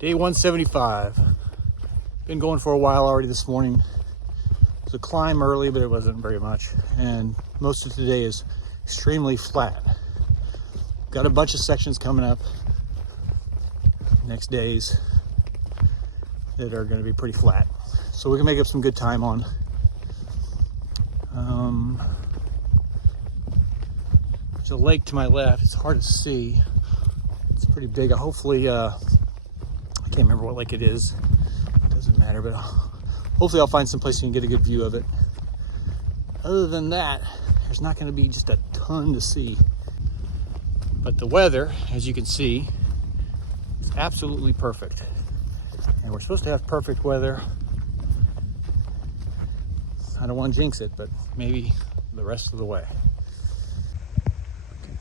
Day 175. Been going for a while already this morning. It was a climb early, but it wasn't very much. And most of today is extremely flat. Got a bunch of sections coming up next days that are going to be pretty flat. So we can make up some good time on. There's a lake to my left. It's hard to see. It's pretty big. Hopefully, I can't remember what lake it is. It doesn't matter, but hopefully I'll find some place you can get a good view of it. Other than that, there's not going to be just a ton to see. But the weather, as you can see, is absolutely perfect. And we're supposed to have perfect weather. I don't want to jinx it, but maybe the rest of the way.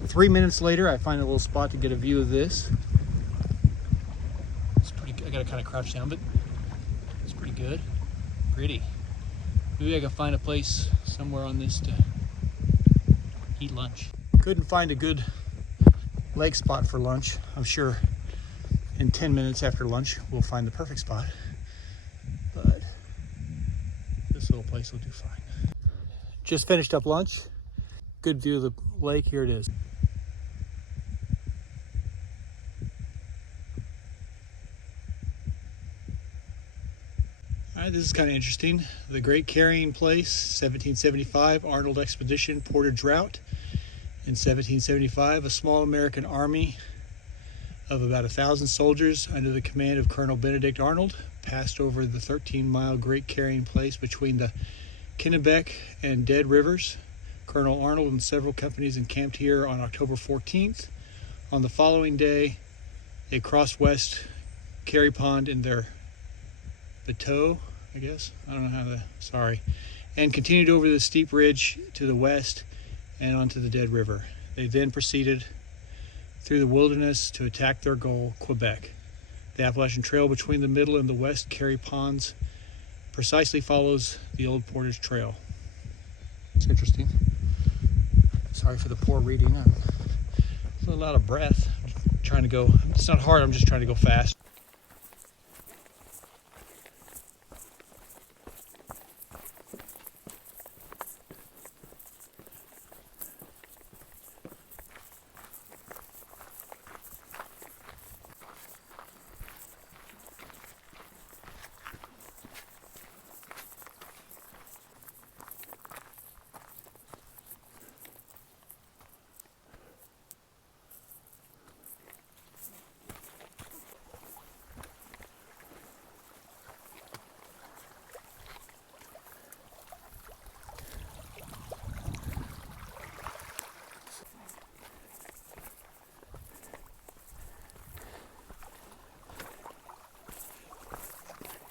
3 minutes later, I find a little spot to get a view of this. It's pretty good. I gotta kind of crouch down, but it's pretty good. Pretty. Maybe I can find a place somewhere on this to eat lunch. Couldn't find a good lake spot for lunch. I'm sure in 10 minutes after lunch, we'll find the perfect spot. But this little place will do fine. Just finished up lunch. Good view of the lake. Here it is. All right, this is kind of interesting. The Great Carrying Place, 1775, Arnold Expedition, Portage Route. In 1775, a small American army of about 1,000 soldiers under the command of Colonel Benedict Arnold passed over the 13-mile Great Carrying Place between the Kennebec and Dead Rivers. Colonel Arnold and several companies encamped here on October 14th. On the following day, they crossed West Carry Pond in their bateau, I guess. I don't know how to, sorry. And continued over the steep ridge to the west and onto the Dead River. They then proceeded through the wilderness to attack their goal, Quebec. The Appalachian Trail between the middle and the west Carry Ponds precisely follows the old Portage Trail. It's interesting. Sorry for the poor reading. I'm a little out of breath. I'm trying to go, it's not hard, I'm just trying to go fast.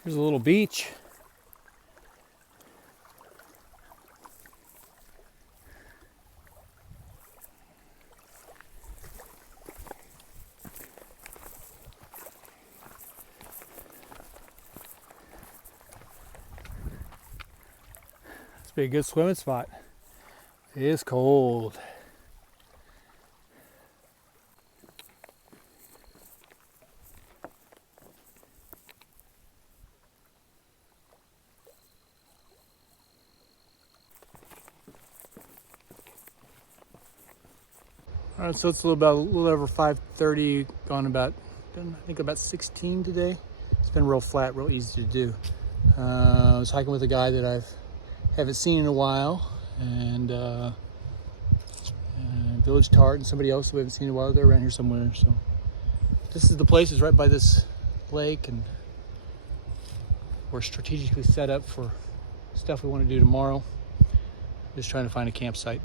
Here's a little beach. This would be a good swimming spot. It is cold. All right, so it's a little over 5:30, gone about, I think about 16 today. It's been real flat, real easy to do. I was hiking with a guy that I haven't seen in a while, and Village Tart and somebody else who we haven't seen in a while. They're around here somewhere. So this is the place. It's right by this lake, and we're strategically set up for stuff we want to do tomorrow. Just trying to find a campsite.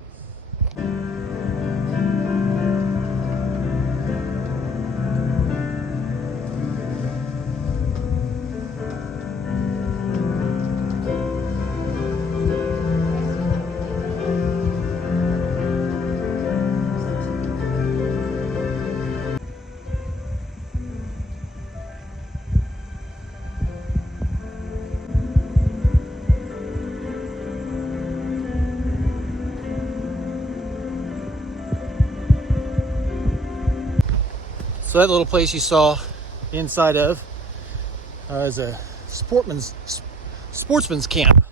So that little place you saw the inside of is a sportsman's camp.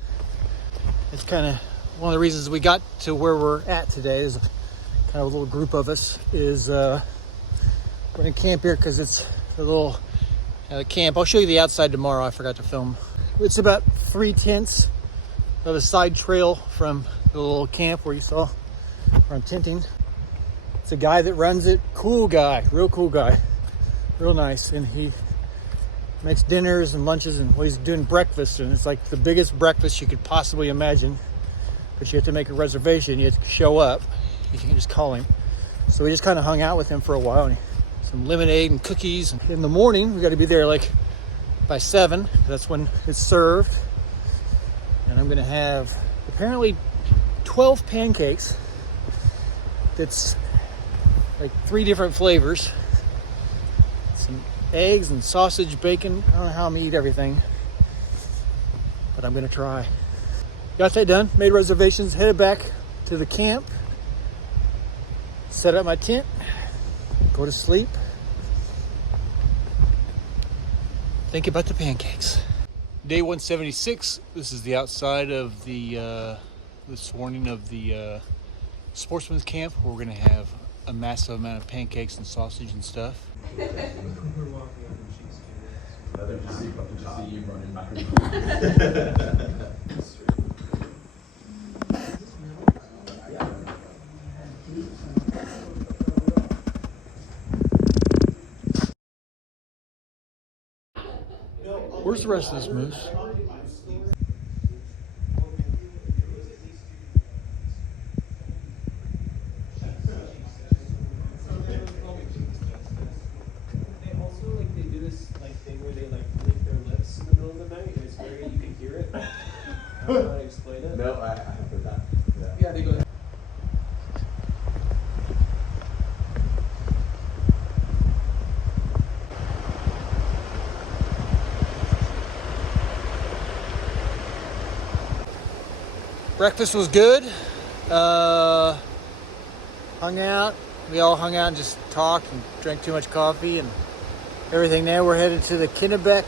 It's kind of one of the reasons we got to where we're at today. There's kind of a little group of us is we're gonna camp here because it's a little camp. I'll show you the outside tomorrow. I forgot to film. It's about 3/10 of a side trail from the little camp where you saw where I'm tenting. It's a guy that runs it. Cool guy, real cool guy, real nice. And he makes dinners and lunches, and he's doing breakfast, and it's like the biggest breakfast you could possibly imagine. But you have to make a reservation. You have to show up. You can just call him. So we just kind of hung out with him for a while. And some lemonade and cookies. In the morning, we got to be there like by 7. That's when it's served. And I'm going to have apparently 12 pancakes. That's like 3 different flavors. Some eggs and sausage, bacon. I don't know how I'm going to eat everything, but I'm going to try. Got that done. Made reservations. Headed back to the camp. Set up my tent. Go to sleep. Think about the pancakes. Day 176. This is the outside of the this morning of the sportsman's camp, where we're gonna have a massive amount of pancakes and sausage and stuff. Where's the rest of this moose? They do this thing where they lick their lips in the middle of the night, and it's very, you can hear it. I don't know how to explain it. No, I have heard that. Yeah, they go. Breakfast was good. Hung out. We all hung out and just talked and drank too much coffee and everything. Now we're headed to the Kennebec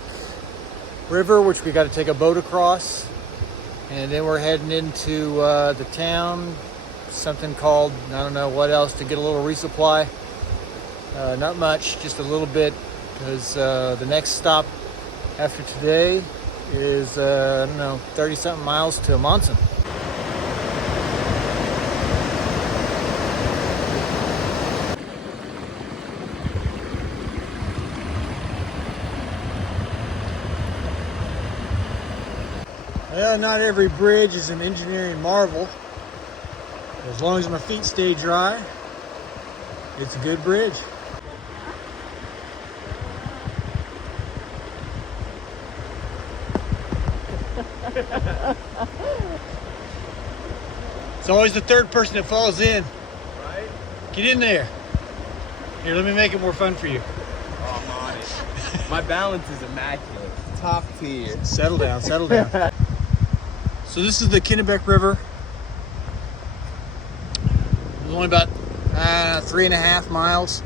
River, which we got to take a boat across. And then we're heading into the town, something called, I don't know what else, to get a little resupply. Not much, just a little bit, because the next stop after today is, I don't know, 30-something miles to Monson. Well, not every bridge is an engineering marvel. As long as my feet stay dry, it's a good bridge. It's always the third person that falls in. Right? Get in there. Here, let me make it more fun for you. Oh, I'm on it. My balance is immaculate. Top tier. Settle down, settle down. So this is the Kennebec River. It's only about 3.5 miles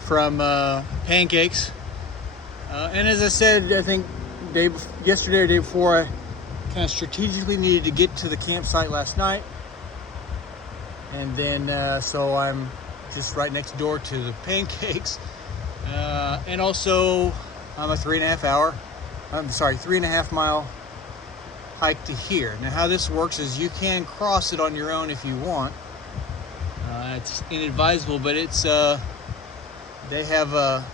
from Pancakes. And as I said, I think yesterday or day before, I kind of strategically needed to get to the campsite last night. And then, so I'm just right next door to the Pancakes. And also, I'm a 3.5 mile hike to here. Now, how this works is you can cross it on your own if you want. It's inadvisable, but it's they have a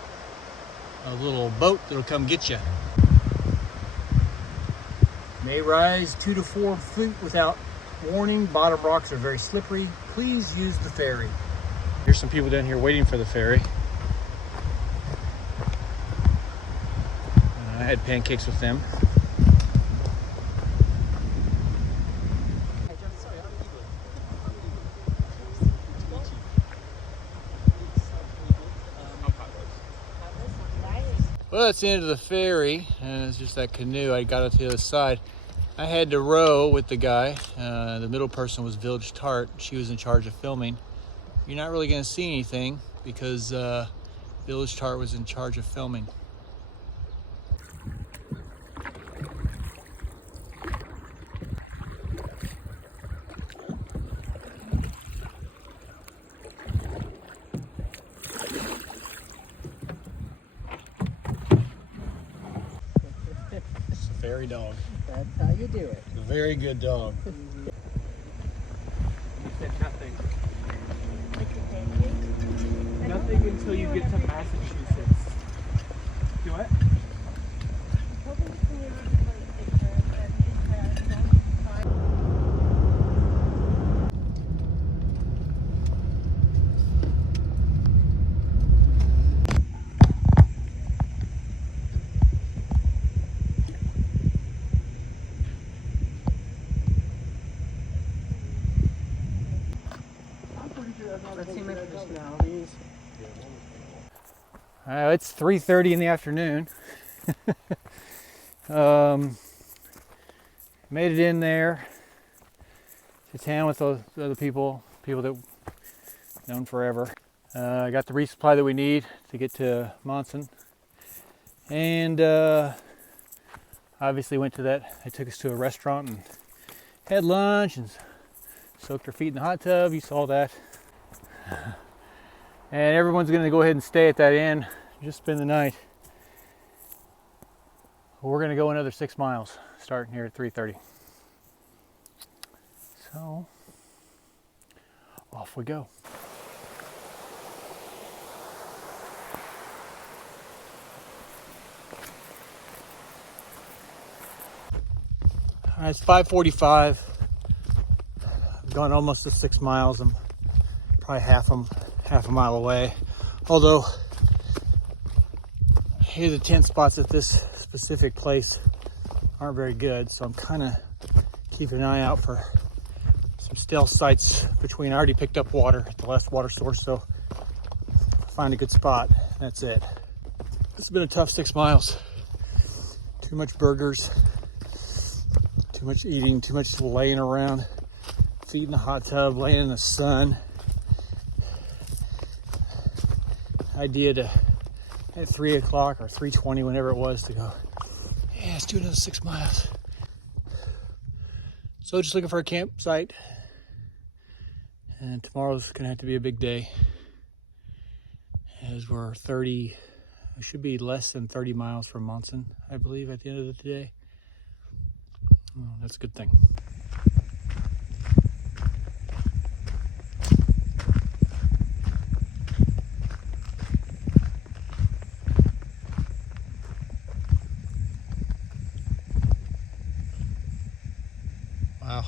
little boat that'll come get you. May rise 2 to 4 feet without warning. Bottom rocks are very slippery. Please use the ferry. Here's some people down here waiting for the ferry. I had pancakes with them. Well, that's the end of the ferry, and it's just that canoe. I got it to the other side. I had to row with the guy. The middle person was Village Tart. She was in charge of filming. You're not really going to see anything because Village Tart was in charge of filming. Fairy dog. That's how you do it. A very good dog. You said nothing. Like a pancake? Nothing until you get to Massachusetts. Do what? Let's see my personalities. It's 3:30 in the afternoon. Made it in there to town with those other people that known forever. I got the resupply that we need to get to Monson, and obviously went to that. They took us to a restaurant and had lunch and soaked our feet in the hot tub. You saw that. And everyone's going to go ahead and stay at that inn, just spend the night. We're going to go another 6 miles, starting here at 3:30. So, off we go. All right, it's 5:45. I've gone almost to 6 miles. I'm probably half a mile away. Although, here the tent spots at this specific place aren't very good, so I'm kind of keeping an eye out for some stealth sites between. I already picked up water at the last water source, so find a good spot. That's it. This has been a tough 6 miles. Too much burgers, too much eating, too much laying around, feet in the hot tub, laying in the sun. Idea to at 3 o'clock or 3:20, whenever it was, to go, yeah, let's do another 6 miles. So just looking for a campsite, and tomorrow's gonna have to be a big day, as we're 30, we should be less than 30 miles from Monson, I believe, at the end of the day. Oh, that's a good thing. Wow.